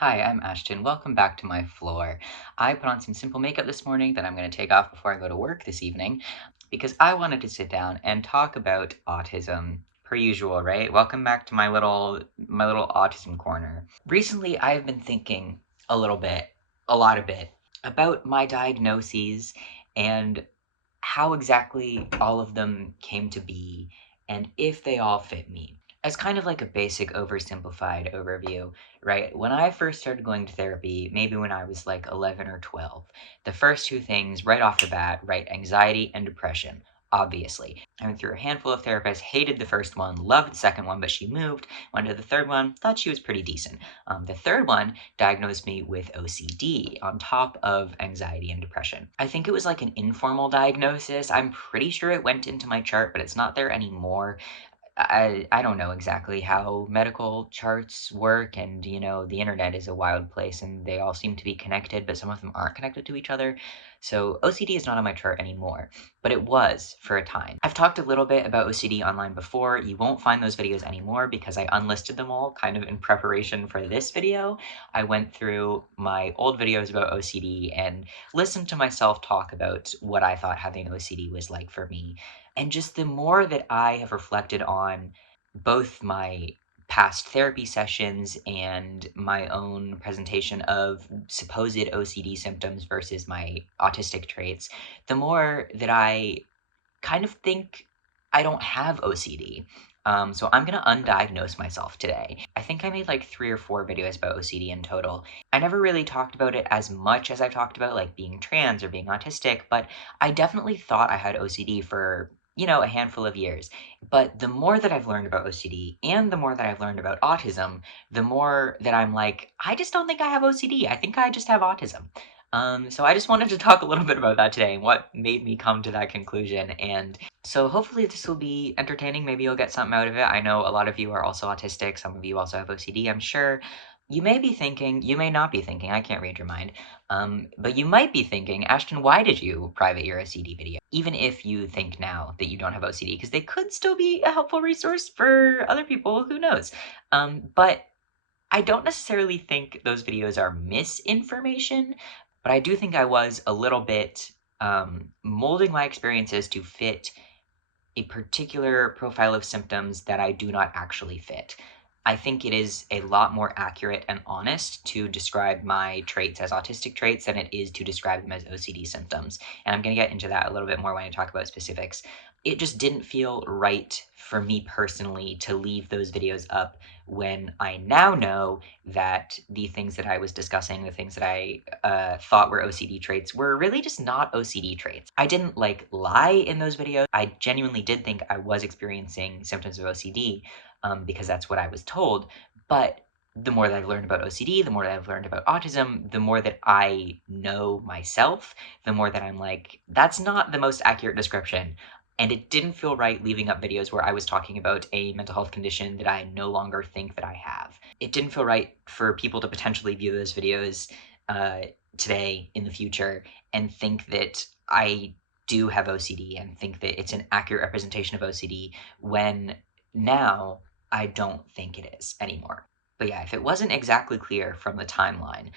Hi, I'm Ashton. Welcome back to my floor. I put on some simple makeup this morning that I'm going to take off before I go to work this evening because I wanted to sit down and talk about autism per usual, right? Welcome back to my little autism corner. Recently, I've been thinking a lot of bit about my diagnoses and how exactly all of them came to be and if they all fit me. As kind of like a basic oversimplified overview, right? When I first started going to therapy, maybe when I was like 11 or 12, the first two things right off the bat, right? Anxiety and depression. Obviously. I went through a handful of therapists, hated the first one, loved the second one, but she moved, went to the third one, thought she was pretty decent. The third one diagnosed me with OCD on top of anxiety and depression. I think it was like an informal diagnosis. I'm pretty sure it went into my chart, but it's not there anymore. I don't know exactly how medical charts work, and the internet is a wild place and they all seem to be connected, but some of them aren't connected to each other. So OCD is not on my chart anymore, but it was for a time. I've talked a little bit about OCD online before. You won't find those videos anymore because I unlisted them all kind of in preparation for this video. I went through my old videos about OCD and listened to myself talk about what I thought having OCD was like for me. And just the more that I have reflected on both my past therapy sessions and my own presentation of supposed OCD symptoms versus my autistic traits, the more that I kind of think I don't have OCD. So I'm gonna undiagnose myself today. I think I made like 3 or 4 videos about OCD in total. I never really talked about it as much as I've talked about like being trans or being autistic, but I definitely thought I had OCD for, a handful of years. But the more that I've learned about OCD and the more that I've learned about autism, the more that I'm like, I just don't think I have OCD. I think I just have autism. So I just wanted to talk a little bit about that today and what made me come to that conclusion. And so hopefully this will be entertaining. Maybe you'll get something out of it. I know a lot of you are also autistic. Some of you also have OCD, I'm sure. You may be thinking, you may not be thinking, I can't read your mind, but you might be thinking, Ashton, why did you private your OCD video? Even if you think now that you don't have OCD, because they could still be a helpful resource for other people, who knows? But I don't necessarily think those videos are misinformation, but I do think I was a little bit molding my experiences to fit a particular profile of symptoms that I do not actually fit. I think it is a lot more accurate and honest to describe my traits as autistic traits than it is to describe them as OCD symptoms. And I'm going to get into that a little bit more when I talk about specifics. It just didn't feel right for me personally to leave those videos up when I now know that the things that I was discussing, the things that I thought were OCD traits, were really just not OCD traits. I didn't lie in those videos. I genuinely did think I was experiencing symptoms of OCD because that's what I was told. But the more that I've learned about OCD, the more that I've learned about autism, the more that I know myself, the more that I'm like, that's not the most accurate description. And it didn't feel right leaving up videos where I was talking about a mental health condition that I no longer think that I have. It didn't feel right for people to potentially view those videos today in the future and think that I do have OCD and think that it's an accurate representation of OCD when now I don't think it is anymore. But yeah, if it wasn't exactly clear from the timeline,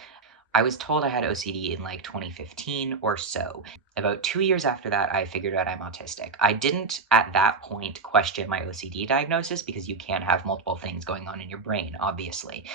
I was told I had OCD in like 2015 or so. About 2 years after that, I figured out I'm autistic. I didn't at that point question my OCD diagnosis because you can't have multiple things going on in your brain, obviously.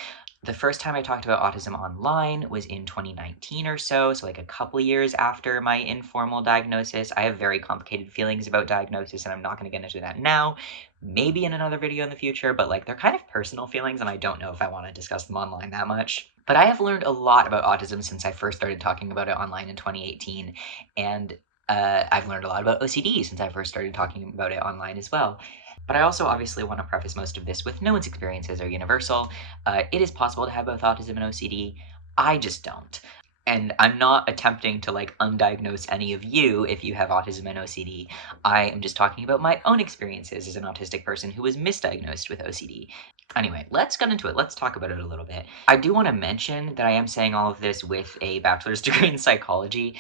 The first time I talked about autism online was in 2019 or so like a couple years after my informal diagnosis. I have very complicated feelings about diagnosis, and I'm not going to get into that now. Maybe in another video in the future, but they're kind of personal feelings, and I don't know if I want to discuss them online that much. But I have learned a lot about autism since I first started talking about it online in 2018, and I've learned a lot about OCD since I first started talking about it online as well. But I also obviously want to preface most of this with no one's experiences are universal. It is possible to have both autism and OCD. I just don't. And I'm not attempting to undiagnose any of you if you have autism and OCD. I am just talking about my own experiences as an autistic person who was misdiagnosed with OCD. Anyway, let's get into it. Let's talk about it a little bit. I do want to mention that I am saying all of this with a bachelor's degree in psychology,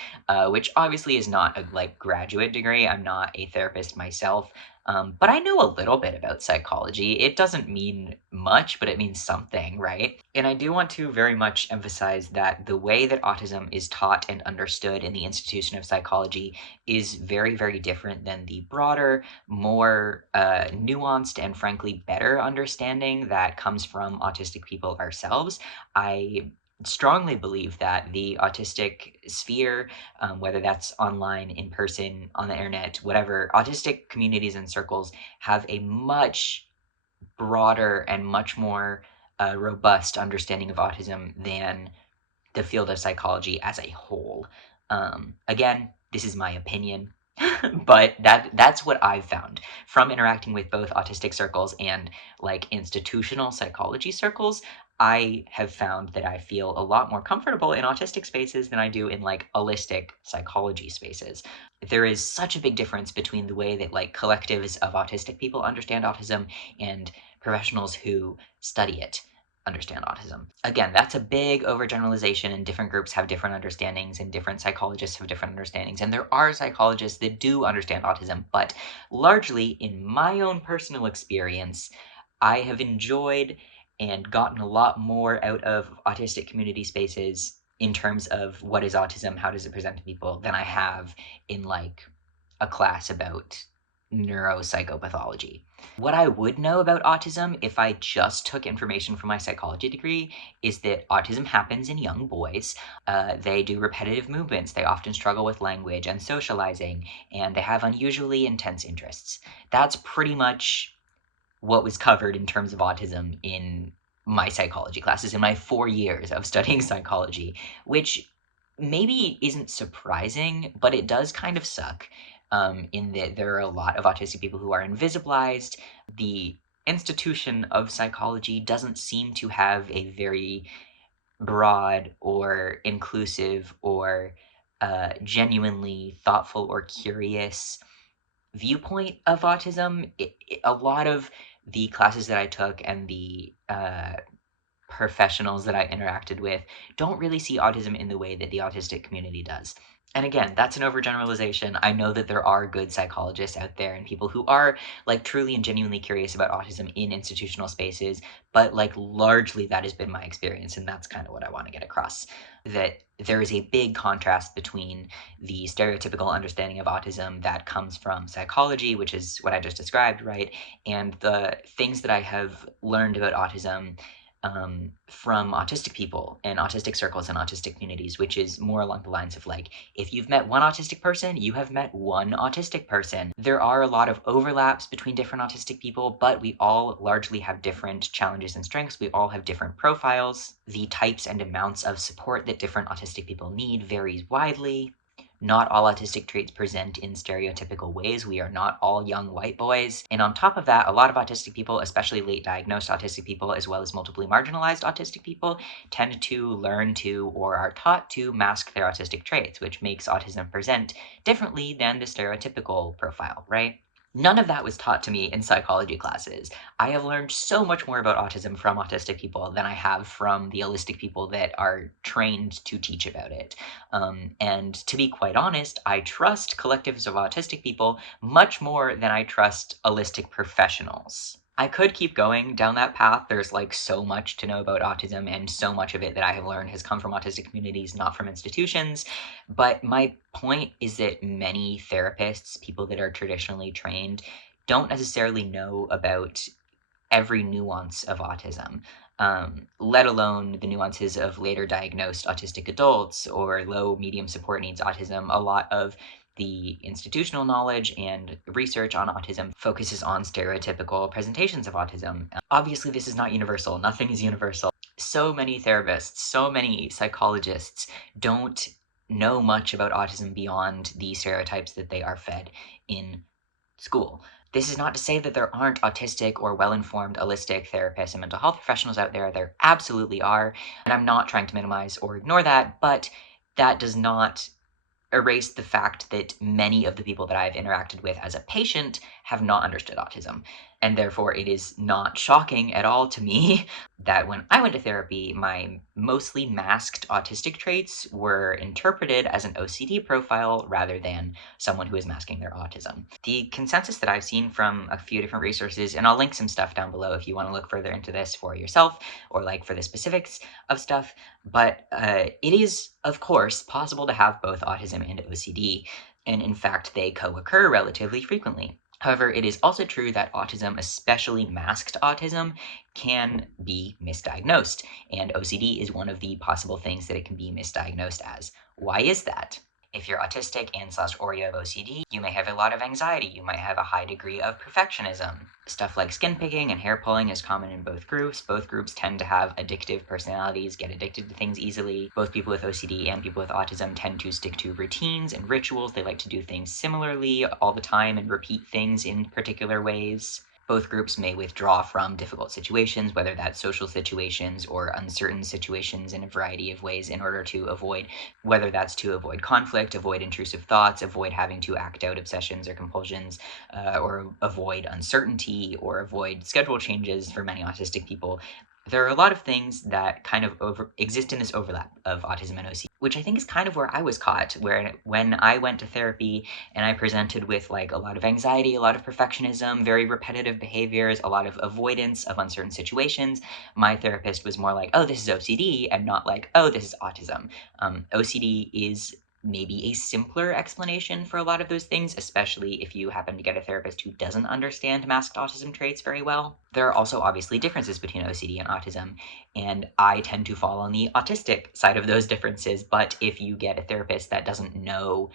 which obviously is not a graduate degree. I'm not a therapist myself. But I know a little bit about psychology. It doesn't mean much, but it means something, right? And I do want to very much emphasize that the way that autism is taught and understood in the institution of psychology is very, very different than the broader, more nuanced, and frankly better understanding that comes from autistic people ourselves. I strongly believe that the autistic sphere, whether that's online, in person, on the internet, whatever, autistic communities and circles have a much broader and much more robust understanding of autism than the field of psychology as a whole. Again, this is my opinion, but that's what I've found from interacting with both autistic circles and like institutional psychology circles. I have found that I feel a lot more comfortable in autistic spaces than I do in like holistic psychology spaces. There is such a big difference between the way that like collectives of autistic people understand autism and professionals who study it understand autism. Again, that's a big overgeneralization, and different groups have different understandings, and different psychologists have different understandings. And there are psychologists that do understand autism, but largely, in my own personal experience, I have enjoyed and gotten a lot more out of autistic community spaces in terms of what is autism, how does it present to people, than I have in like a class about neuropsychopathology. What I would know about autism if I just took information from my psychology degree is that autism happens in young boys. They do repetitive movements, they often struggle with language and socializing, and they have unusually intense interests. That's pretty much what was covered in terms of autism in my psychology classes in my 4 years of studying psychology, which maybe isn't surprising, but it does kind of suck. In that there are a lot of autistic people who are invisibilized. The institution of psychology doesn't seem to have a very broad or inclusive or genuinely thoughtful or curious viewpoint of autism. A lot of the classes that I took and the professionals that I interacted with don't really see autism in the way that the autistic community does. And again, that's an overgeneralization. I know that there are good psychologists out there and people who are like truly and genuinely curious about autism in institutional spaces, but like largely that has been my experience, and that's kind of what I want to get across. That there is a big contrast between the stereotypical understanding of autism that comes from psychology, which is what I just described, right? And the things that I have learned about autism from autistic people and autistic circles and autistic communities, which is more along the lines of like, if you've met one autistic person, you have met one autistic person. There are a lot of overlaps between different autistic people, but we all largely have different challenges and strengths. We all have different profiles. The types and amounts of support that different autistic people need varies widely. Not all autistic traits present in stereotypical ways. We are not all young white boys. And on top of that, a lot of autistic people, especially late diagnosed autistic people, as well as multiply marginalized autistic people, tend to learn to or are taught to mask their autistic traits, which makes autism present differently than the stereotypical profile, right? None of that was taught to me in psychology classes. I have learned so much more about autism from autistic people than I have from the holistic people that are trained to teach about it. And to be quite honest, I trust collectives of autistic people much more than I trust holistic professionals. I could keep going down that path. There's like so much to know about autism, and so much of it that I have learned has come from autistic communities, not from institutions. But my point is that many therapists, people that are traditionally trained, don't necessarily know about every nuance of autism, let alone the nuances of later diagnosed autistic adults or low, medium support needs autism. A lot of the institutional knowledge and research on autism focuses on stereotypical presentations of autism. Obviously, this is not universal. Nothing is universal. So many therapists, so many psychologists don't know much about autism beyond the stereotypes that they are fed in school. This is not to say that there aren't autistic or well-informed holistic therapists and mental health professionals out there. There absolutely are, and I'm not trying to minimize or ignore that, but that does not erase the fact that many of the people that I've interacted with as a patient have not understood autism. And therefore, it is not shocking at all to me that when I went to therapy, my mostly masked autistic traits were interpreted as an OCD profile rather than someone who is masking their autism. The consensus that I've seen from a few different resources, and I'll link some stuff down below if you want to look further into this for yourself or like for the specifics of stuff, but it is, of course, possible to have both autism and OCD, and in fact, they co-occur relatively frequently. However, it is also true that autism, especially masked autism, can be misdiagnosed, and OCD is one of the possible things that it can be misdiagnosed as. Why is that? If you're autistic and/or you have OCD, you may have a lot of anxiety, you might have a high degree of perfectionism. Stuff like skin picking and hair pulling is common in both groups. Both groups tend to have addictive personalities, get addicted to things easily. Both people with OCD and people with autism tend to stick to routines and rituals. They like to do things similarly all the time and repeat things in particular ways. Both groups may withdraw from difficult situations, whether that's social situations or uncertain situations, in a variety of ways in order to avoid, whether that's to avoid conflict, avoid intrusive thoughts, avoid having to act out obsessions or compulsions, or avoid uncertainty, or avoid schedule changes for many autistic people. There are a lot of things that kind of exist in this overlap of autism and OCD, which I think is kind of where I was caught, where when I went to therapy and I presented with like a lot of anxiety, a lot of perfectionism, very repetitive behaviors, a lot of avoidance of uncertain situations, my therapist was more like, oh, this is OCD, and not like, oh, this is autism. OCD is maybe a simpler explanation for a lot of those things, especially if you happen to get a therapist who doesn't understand masked autism traits very well. There are also obviously differences between OCD and autism, and I tend to fall on the autistic side of those differences, but if you get a therapist that doesn't know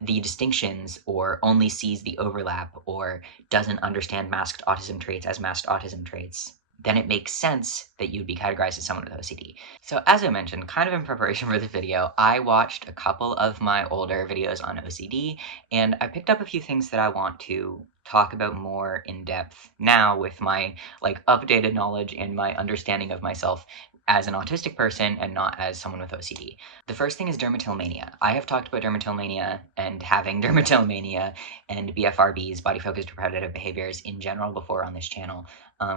the distinctions or only sees the overlap or doesn't understand masked autism traits as masked autism traits, then it makes sense that you'd be categorized as someone with OCD. So as I mentioned, kind of in preparation for the video, I watched a couple of my older videos on OCD, and I picked up a few things that I want to talk about more in depth now with my like updated knowledge and my understanding of myself as an autistic person and not as someone with OCD. The first thing is dermatillomania. I have talked about dermatillomania and having dermatillomania and BFRBs, body focused repetitive behaviors in general before on this channel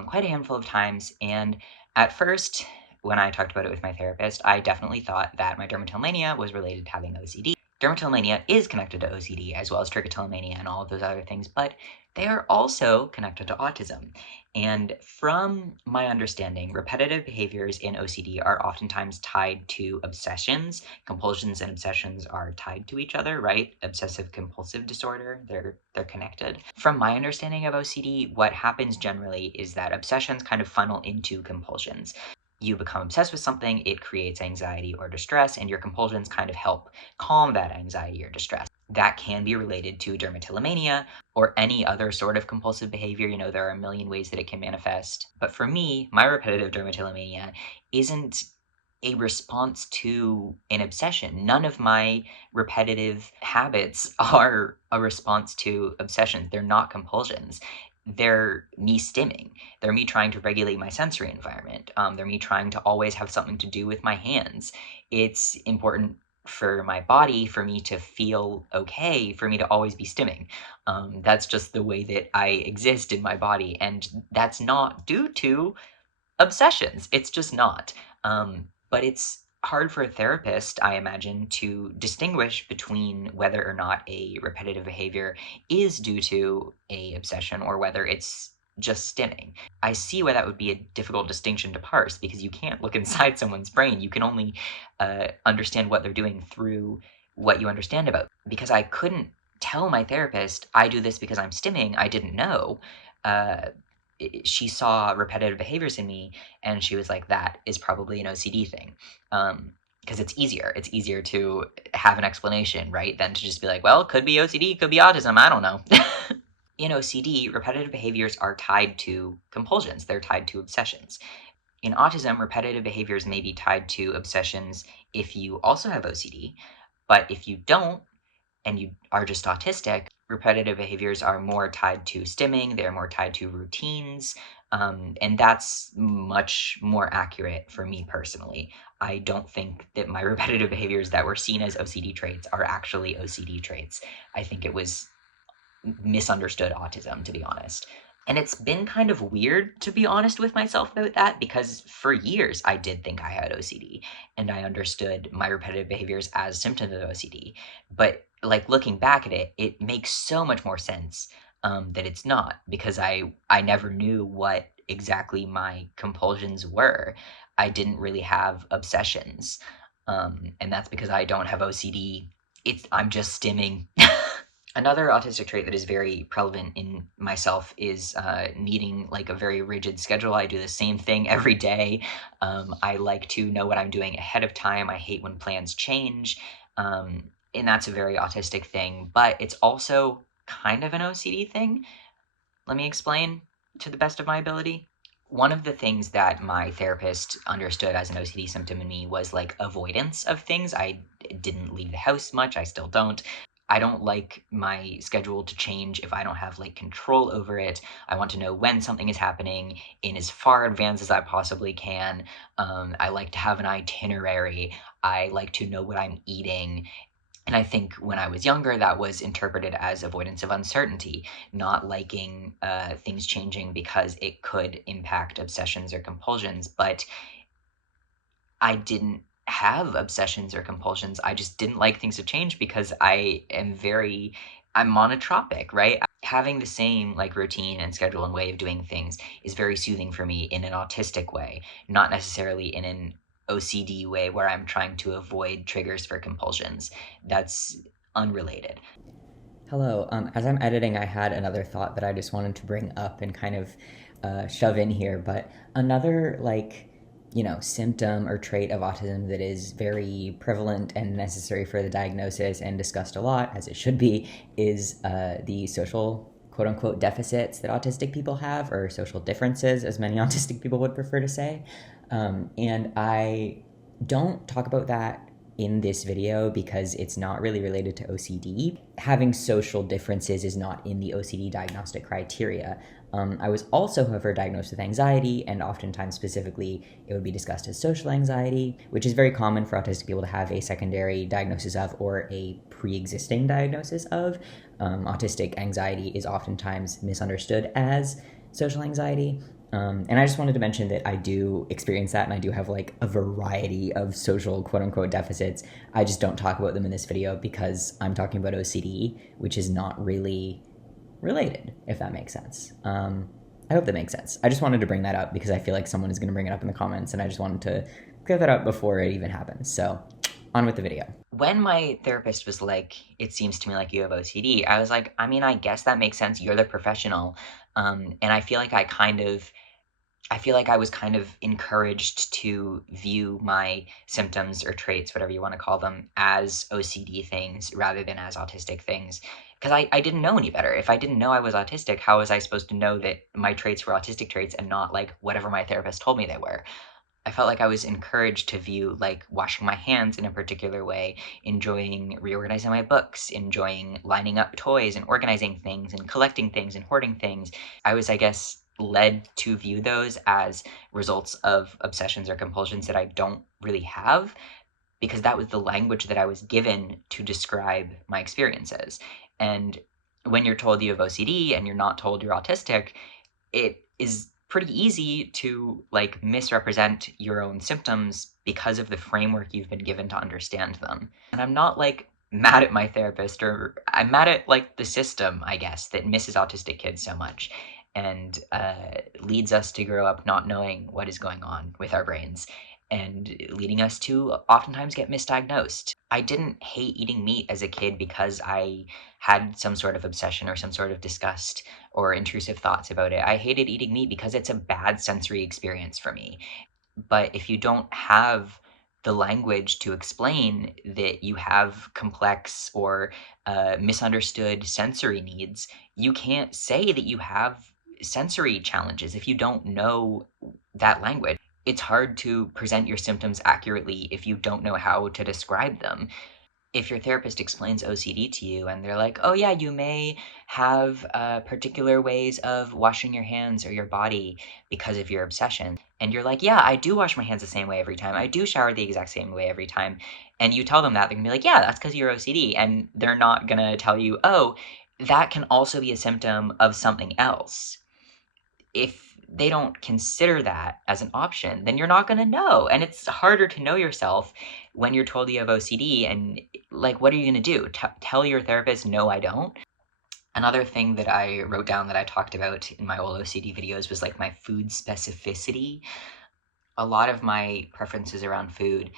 quite a handful of times, and at first, when I talked about it with my therapist, I definitely thought that my dermatillomania was related to having OCD. Dermatillomania is connected to OCD as well as trichotillomania and all of those other things, but they are also connected to autism. And from my understanding, repetitive behaviors in OCD are oftentimes tied to obsessions. Compulsions and obsessions are tied to each other, right? Obsessive compulsive disorder, they're connected. From my understanding of OCD, what happens generally is that obsessions kind of funnel into compulsions. You become obsessed with something, it creates anxiety or distress, and your compulsions kind of help calm that anxiety or distress. That can be related to dermatillomania or any other sort of compulsive behavior. You know, there are a million ways that it can manifest. But for me, my repetitive dermatillomania isn't a response to an obsession. None of my repetitive habits are a response to obsessions. They're not compulsions. They're me stimming. They're me trying to regulate my sensory environment. They're me trying to always have something to do with my hands. It's important for my body, for me to feel okay, for me to always be stimming. That's just the way that I exist in my body, and that's not due to obsessions. It's just not. But it's hard for a therapist, I imagine, to distinguish between whether or not a repetitive behavior is due to a obsession or whether it's just stimming. I see why that would be a difficult distinction to parse because you can't look inside someone's brain. You can only understand what they're doing through what you understand about. Because I couldn't tell my therapist, I do this because I'm stimming. I didn't know. Uh, she saw repetitive behaviors in me and she was like, that is probably an OCD thing. Because it's easier. It's easier to have an explanation, right? Than to just be like, well, could be OCD, could be autism, I don't know. In OCD, repetitive behaviors are tied to compulsions. They're tied to obsessions. In autism, repetitive behaviors may be tied to obsessions if you also have OCD, but if you don't, and you are just autistic, repetitive behaviors are more tied to stimming, they're more tied to routines, and that's much more accurate for me personally. I don't think that my repetitive behaviors that were seen as OCD traits are actually OCD traits. I think it was misunderstood autism, to be honest. And it's been kind of weird, to be honest with myself about that, because for years I did think I had OCD and I understood my repetitive behaviors as symptoms of OCD. But like looking back at it, it makes so much more sense that it's not, because I never knew what exactly my compulsions were. I didn't really have obsessions, and that's because I don't have OCD. I'm just stimming. Another autistic trait that is very prevalent in myself is needing like a very rigid schedule. I do the same thing every day. I like to know what I'm doing ahead of time. I hate when plans change. And that's a very autistic thing, but it's also kind of an OCD thing. Let me explain to the best of my ability. One of the things that my therapist understood as an OCD symptom in me was like avoidance of things. I didn't leave the house much. I still don't. I don't like my schedule to change if I don't have like control over it. I want to know when something is happening in as far advance as I possibly can. I like to have an itinerary. I like to know what I'm eating. And I think when I was younger, that was interpreted as avoidance of uncertainty, not liking things changing because it could impact obsessions or compulsions. But I didn't have obsessions or compulsions. I just didn't like things to change because I'm monotropic, right? Having the same like routine and schedule and way of doing things is very soothing for me in an autistic way, not necessarily in an OCD way where I'm trying to avoid triggers for compulsions. That's unrelated. Hello. As I'm editing, I had another thought that I just wanted to bring up and kind of shove in here. But another, symptom or trait of autism that is very prevalent and necessary for the diagnosis and discussed a lot, as it should be, is the social quote unquote deficits that autistic people have, or social differences, as many autistic people would prefer to say. And I don't talk about that in this video because it's not really related to OCD. Having social differences is not in the OCD diagnostic criteria. I was also, however, diagnosed with anxiety, and oftentimes specifically it would be discussed as social anxiety, which is very common for autistic people to have a secondary diagnosis of or a pre-existing diagnosis of. Autistic anxiety is oftentimes misunderstood as social anxiety. And I just wanted to mention that I do experience that, and I do have like a variety of social quote unquote deficits. I just don't talk about them in this video because I'm talking about OCD, which is not really related, if that makes sense. I hope that makes sense. I just wanted to bring that up because I feel like someone is going to bring it up in the comments, and I just wanted to clear that up before it even happens. So, on with the video. When my therapist was like, it seems to me like you have OCD, I was like, I mean, I guess that makes sense. You're the professional. And I feel like I was kind of encouraged to view my symptoms or traits, whatever you want to call them, as OCD things rather than as autistic things. Because I didn't know any better. If I didn't know I was autistic, how was I supposed to know that my traits were autistic traits and not like whatever my therapist told me they were? I felt like I was encouraged to view like washing my hands in a particular way, enjoying reorganizing my books, enjoying lining up toys and organizing things and collecting things and hoarding things. I was, I guess, led to view those as results of obsessions or compulsions that I don't really have, because that was the language that I was given to describe my experiences. And when you're told you have OCD and you're not told you're autistic, it is pretty easy to like misrepresent your own symptoms because of the framework you've been given to understand them. And I'm not like mad at my therapist, or I'm mad at like the system, I guess, that misses autistic kids so much and leads us to grow up not knowing what is going on with our brains, and leading us to oftentimes get misdiagnosed. I didn't hate eating meat as a kid because I had some sort of obsession or some sort of disgust or intrusive thoughts about it. I hated eating meat because it's a bad sensory experience for me. But if you don't have the language to explain that you have complex or misunderstood sensory needs, you can't say that you have sensory challenges if you don't know that language. It's hard to present your symptoms accurately if you don't know how to describe them. If your therapist explains OCD to you and they're like, oh yeah, you may have particular ways of washing your hands or your body because of your obsession. And you're like, yeah, I do wash my hands the same way every time. I do shower the exact same way every time. And you tell them that, they're gonna be like, yeah, that's because you're OCD. And they're not gonna tell you, oh, that can also be a symptom of something else. if they don't consider that as an option, then you're not going to know. And it's harder to know yourself when you're told you have OCD. And like, what are you going to do? Tell your therapist, no, I don't? Another thing that I wrote down that I talked about in my old OCD videos was like my food specificity. A lot of my preferences around food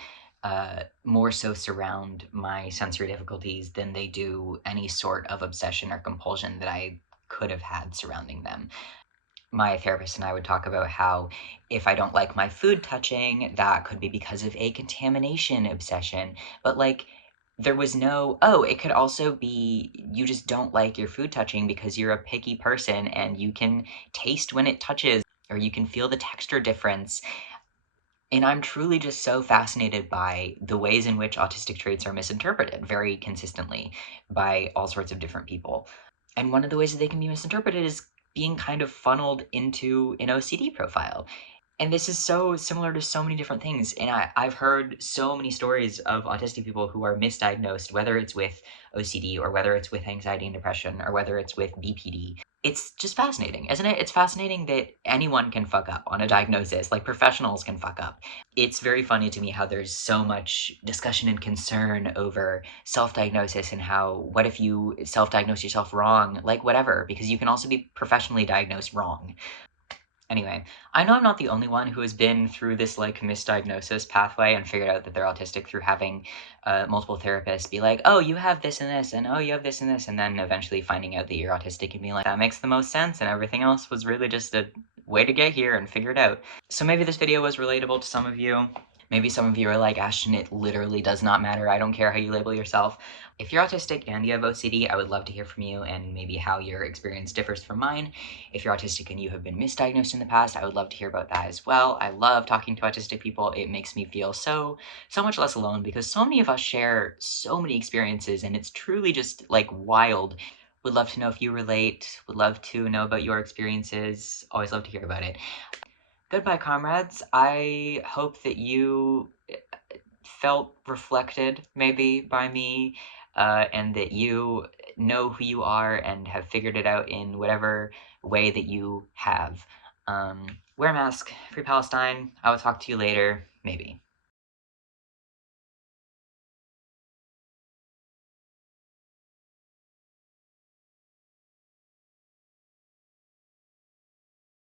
more so surround my sensory difficulties than they do any sort of obsession or compulsion that I could have had surrounding them. My therapist and I would talk about how if I don't like my food touching, that could be because of a contamination obsession. But like, there was no, oh, it could also be you just don't like your food touching because you're a picky person and you can taste when it touches or you can feel the texture difference. And I'm truly just so fascinated by the ways in which autistic traits are misinterpreted very consistently by all sorts of different people. And one of the ways that they can be misinterpreted is being kind of funneled into an OCD profile. And this is so similar to so many different things. And I've heard so many stories of autistic people who are misdiagnosed, whether it's with OCD or whether it's with anxiety and depression or whether it's with BPD. It's just fascinating, isn't it? It's fascinating that anyone can fuck up on a diagnosis, like professionals can fuck up. It's very funny to me how there's so much discussion and concern over self-diagnosis and how, what if you self-diagnose yourself wrong? Like, whatever, because you can also be professionally diagnosed wrong. Anyway, I know I'm not the only one who has been through this like misdiagnosis pathway and figured out that they're autistic through having multiple therapists be like, oh, you have this and this, and oh, you have this and this, and then eventually finding out that you're autistic and being like, that makes the most sense, and everything else was really just a way to get here and figure it out. So maybe this video was relatable to some of you. Maybe some of you are like, Ashton, it literally does not matter. I don't care how you label yourself. If you're autistic and you have OCD, I would love to hear from you and maybe how your experience differs from mine. If you're autistic and you have been misdiagnosed in the past, I would love to hear about that as well. I love talking to autistic people. It makes me feel so much less alone because so many of us share so many experiences and it's truly just like wild. Would love to know if you relate. Would love to know about your experiences. Always love to hear about it. Goodbye, comrades. I hope that you felt reflected, maybe, by me, and that you know who you are and have figured it out in whatever way that you have. Wear a mask. Free Palestine. I will talk to you later. Maybe.